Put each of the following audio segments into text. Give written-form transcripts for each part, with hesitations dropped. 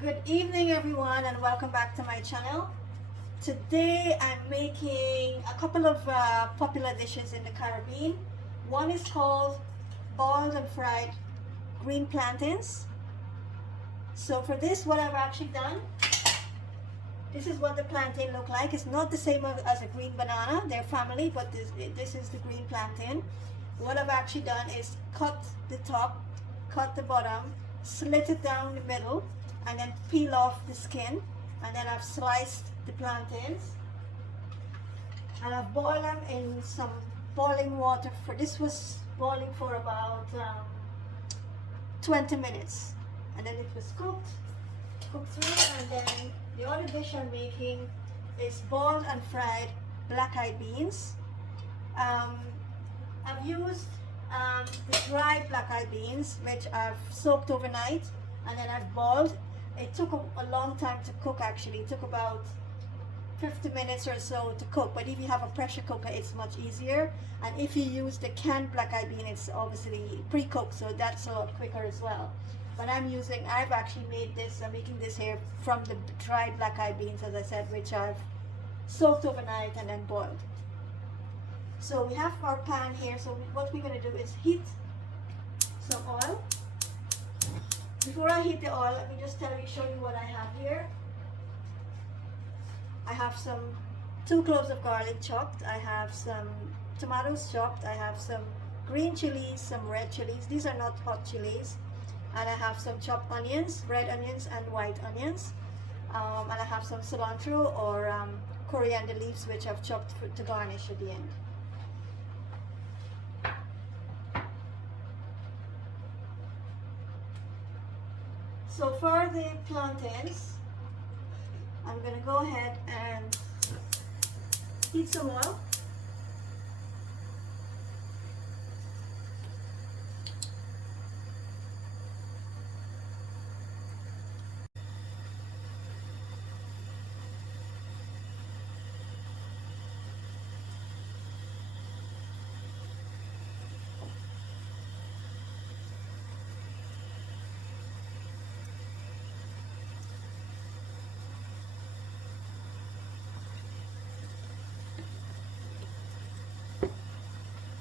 Good evening everyone and welcome back to my channel. Today I'm making a couple of popular dishes in the Caribbean. One is called boiled and fried green plantains. So for this, what I've actually done, this is what the plantain look like. It's not the same as a green banana, they're family, but this is the green plantain. What I've actually done is cut the top, cut the bottom, slit it down the middle, and then peel off the skin. And then I've sliced the plantains and I've boiled them in some boiling water. For this was boiling for about 20 minutes, and then it was cooked through. And then the other dish I'm making is boiled and fried black-eyed beans. I've used the dried black-eyed beans, which I've soaked overnight, and then I've boiled. It took a long time to cook actually. It took about 50 minutes or so to cook, but if you have a pressure cooker, it's much easier. And if you use the canned black-eyed bean, it's obviously pre-cooked, so that's a lot quicker as well. But I've actually made this, I'm making this here from the dried black-eyed beans, as I said, which I've soaked overnight and then boiled. So we have our pan here, so what we're going to do is heat some oil. Before I heat the oil, let me just show you what I have here. I have 2 cloves of garlic chopped, I have some tomatoes chopped, I have some green chilies, some red chilies, these are not hot chilies, and I have some chopped onions, red onions and white onions, and I have some cilantro or coriander leaves, which I've chopped to garnish at the end. So for the plantains, I'm going to go ahead and heat some oil.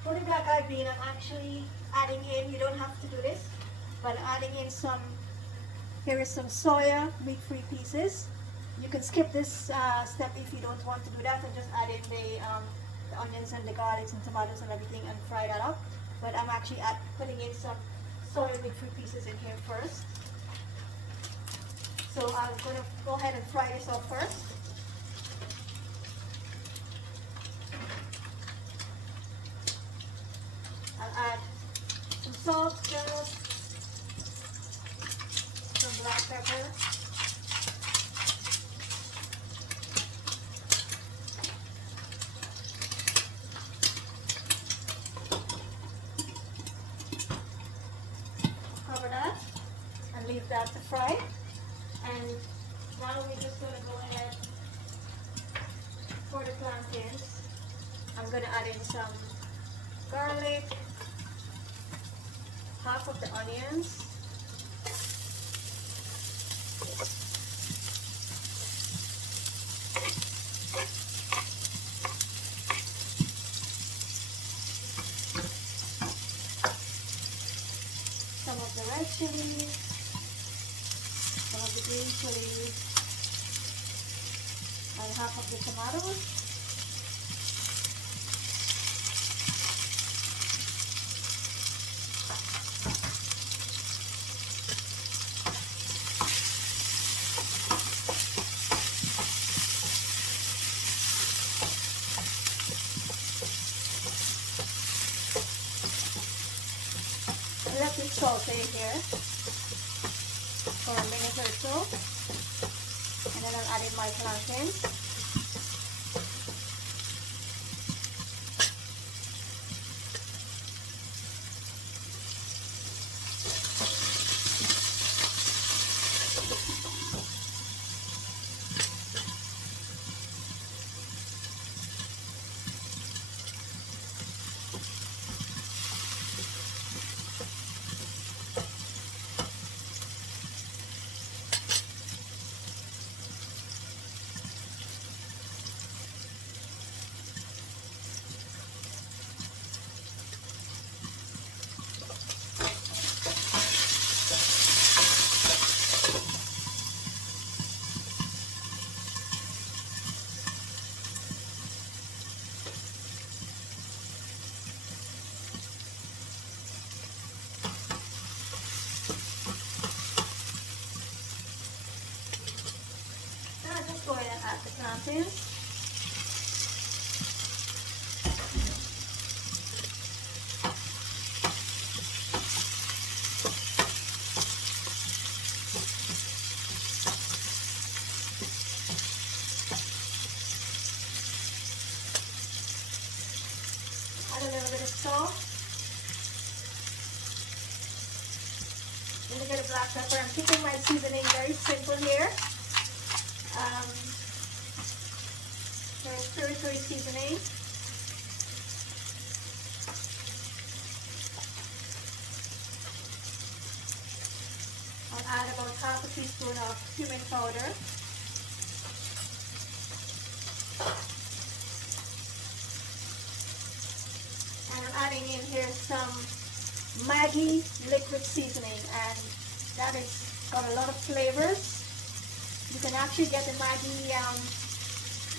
For the black-eyed bean, I'm actually adding in, you don't have to do this, but adding in here is some soya meat-free pieces. You can skip this step if you don't want to do that and just add in the onions and the garlics and tomatoes and everything and fry that up. But I'm actually putting in some soya meat-free pieces in here first. So I'm going to go ahead and fry this up first. I'll add some salt, some black pepper, cover that and leave that to fry. And now we're just going to go ahead for the plantains. I'm going to add in some garlic, half of the onions, some of the red chilies, some of the green chilies, and half of the tomatoes. Let it saute here for a minute or so, and then I'll add in my plantains. Add a little bit of salt. Vinegar, black pepper. I'm keeping my seasoning very simple here. Very curry seasoning. I'll add about half a teaspoon of cumin powder. And I'm adding in here some Maggi liquid seasoning, and that has got a lot of flavors. You can actually get the Maggi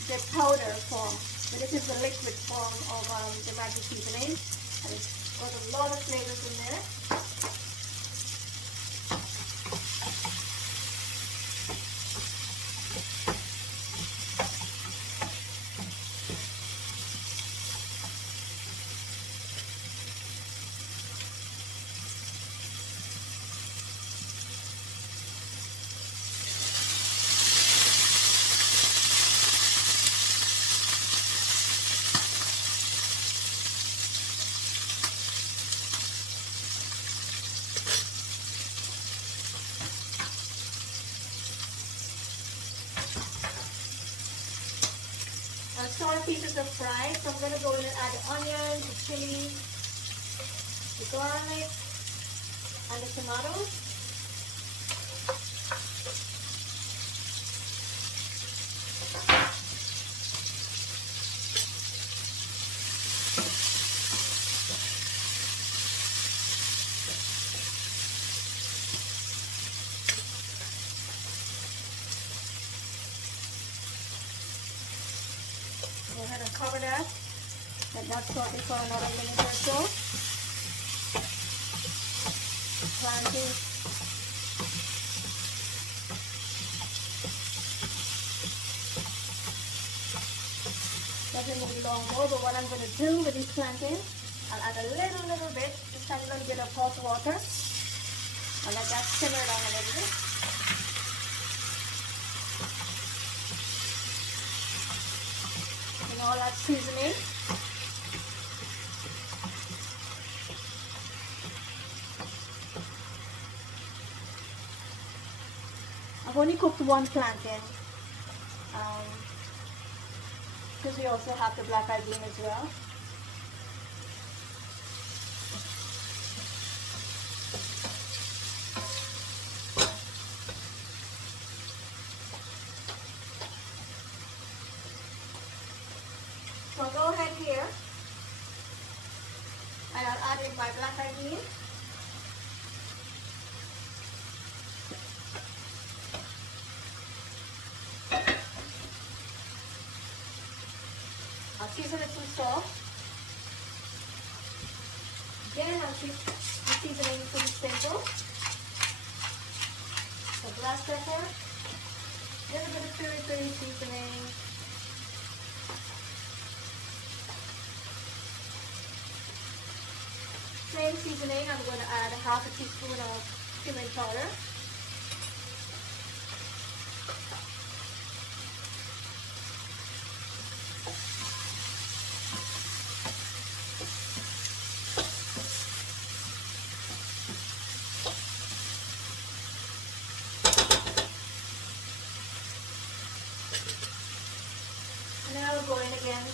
the powder form, but this is the liquid form of the Maggi seasoning, and it's got a lot of flavors in there. Soya pieces are fried, so I'm going to go in and add the onion, the chili, the garlic, and the tomatoes. Go ahead and cover that. Let that saute for another minute or so. Plantains. Doesn't need long more, but what I'm going to do with these plantains, I'll add a little bit, just a little bit of hot water. I'll let that simmer down a little bit. All that seasoning. I've only cooked one plantain because we also have the black-eyed bean as well. So I'll go ahead here and I'll add in my black-eyed bean. I'll season it with salt. Again, I'll keep the seasoning pretty simple. So black pepper, a little bit of peri-peri seasoning. Same seasoning, I'm going to add half a teaspoon of cumin powder. And then I'll go in again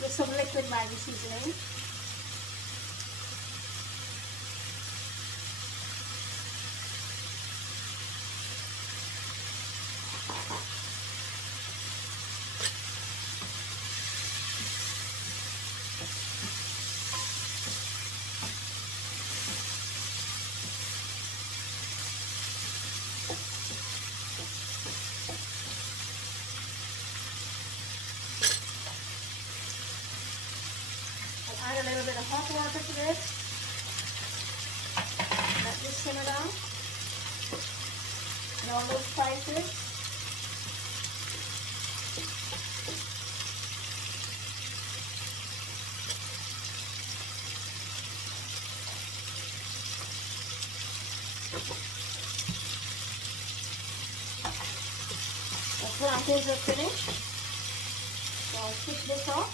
with some liquid Maggi seasoning. Add a little bit of hot water to this. Let this simmer down. And all those spices. The plantains are finished. So I'll switch this off.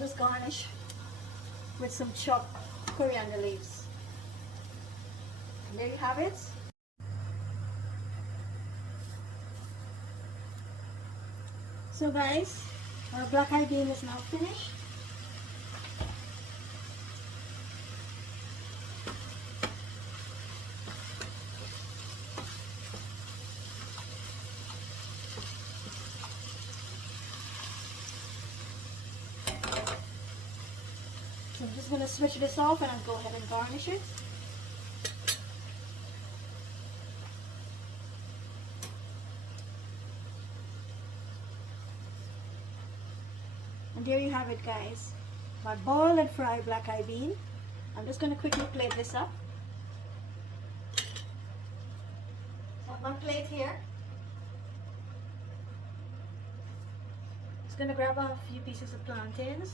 just garnish with some chopped coriander leaves. And there you have it. So guys, our black eye bean is now finished. So I'm just going to switch this off and I'll go ahead and garnish it. And there you have it guys, my boiled and fried black eye bean. I'm just going to quickly plate this up. So on my plate here, just going to grab a few pieces of plantains.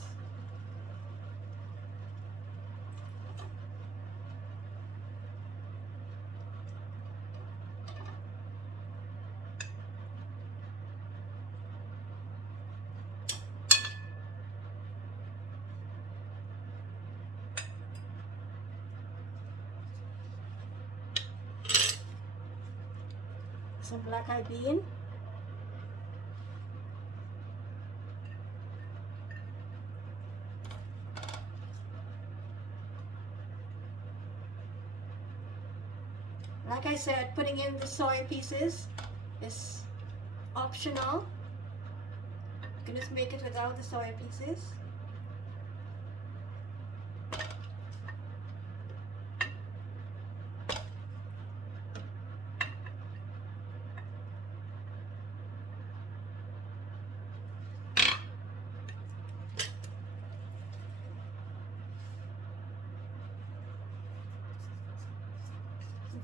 Some black eye bean, like I said, putting in the soy pieces is optional. You can just make it without the soy pieces.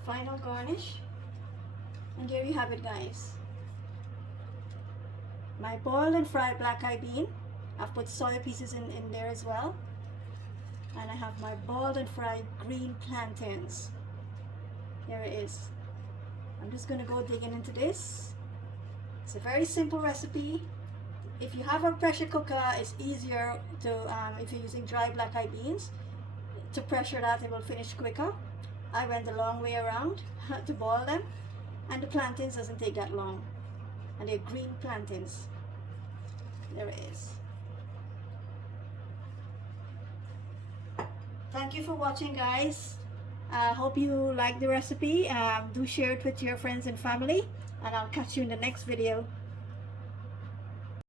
Final garnish, and there you have it guys, my boiled and fried black eye bean. I've put soya pieces in there as well, and I have my boiled and fried green plantains. There it is. I'm just going to go digging into this. It's a very simple recipe. If you have a pressure cooker, it's easier to if you're using dry black eye beans, to pressure that, it will finish quicker. I went the long way around to boil them, and the plantains doesn't take that long, and they're green plantains. There it is. Thank you for watching guys. I hope you like the recipe. Do share it with your friends and family, and I'll catch you in the next video.